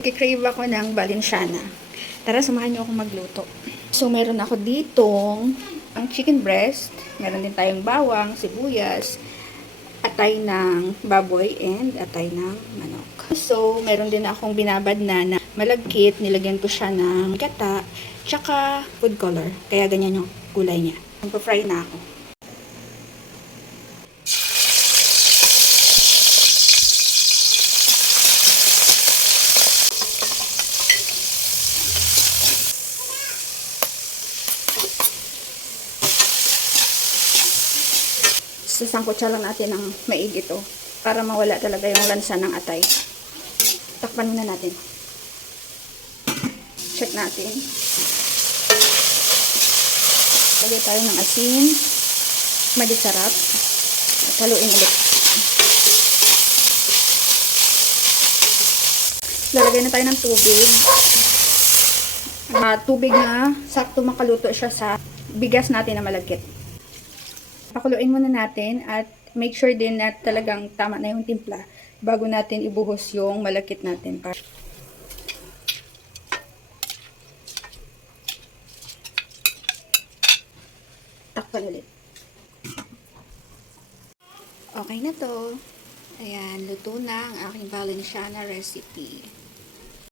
Kikrave ako ng Valenciana. Tara, samahan niyo ako magluto. So, meron ako ditong ang chicken breast. Meron din tayong bawang, sibuyas, atay ng baboy, and atay ng manok. So, meron din akong binabad na malagkit. Nilagyan ko siya ng gata, tsaka food color. Kaya ganyan yung kulay niya. Magpa-fry na ako. Sasangkot lang natin ng maigi ito para mawala talaga yung lansa ng atay. Takpan muna natin. Check natin. Lagay tayo ng asin. Madisarap. At haluin ulit. Lalagay na tayo ng tubig. Tubig na sakto makaluto siya sa bigas natin na malagkit. Pakuluin muna natin at make sure din na talagang tama na yung timpla bago natin ibuhos yung malagkit natin. Takpan ulit. Okay na to. Ayan, luto na ang aking Valenciana recipe.